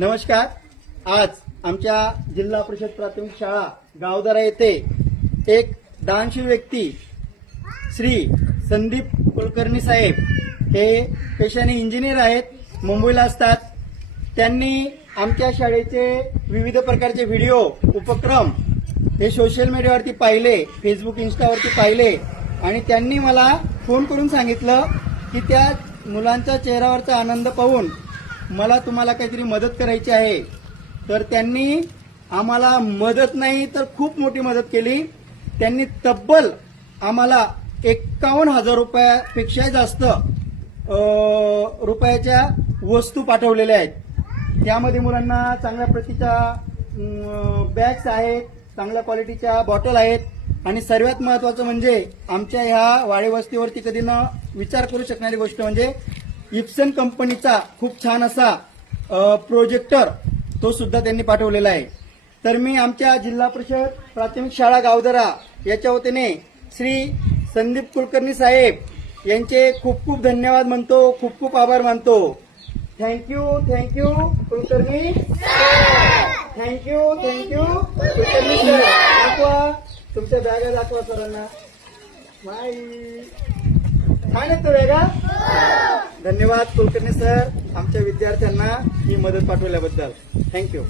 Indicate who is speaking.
Speaker 1: नमस्कार. आज आमच्या जिल्हा परिषद प्राथमिक शाळा गावदारा येथे एक दानशील व्यक्ती श्री संदीप कुलकर्णी साहेब हे पेशाने इंजिनियर आहेत मुंबईला असतात. त्यांनी आमच्या शाळेचे विविध प्रकारचे व्हिडिओ उपक्रम हे सोशल मीडियावरती पाहिले फेसबुक इन्स्टावरती पाहिले आणि त्यांनी मला फोन करून सांगितलं की त्या मुलांच्या चेहऱ्यावरचा आनंद पाहून मला तुम्हाला काहीतरी मदत करायची आहे. तर त्यांनी आम्हाला मदत नाही तर खूप मोठी मदत केली. त्यांनी तब्बल आम्हाला एक्कावन्न हजार रुपयापेक्षा जास्त रुपयाच्या वस्तू पाठवलेल्या आहेत. त्यामध्ये मुलांना चांगल्या प्रतीच्या बॅग्स आहेत चांगल्या क्वालिटीच्या बॉटल आहेत. आणि सर्वात महत्वाचं म्हणजे आमच्या ह्या वाडेवस्तीवरती कधी न विचार करू शकणारी गोष्ट म्हणजे इप्सन कंपनीचा खूप छान असा प्रोजेक्टर तो सुद्धा त्यांनी पाठवलेला आहे. तर मी आमच्या जिल्हा परिषद प्राथमिक शाळा गावदरा याच्या वतीने श्री संदीप कुलकर्णी साहेब यांचे खूप खूप धन्यवाद म्हणतो खूप खूप आभार मानतो. Thank you thank you Kulkarni thank you thank you Kulkarni sir दाखवा तुमच्या बॅगा दाखवा सरांना. बाय छान आहेत तो बॅगा? धन्यवाद कुलकर्णी सर. आमच्या विद्यार्थ्यांना ही मदत पाठवल्याबद्दल. थँक्यू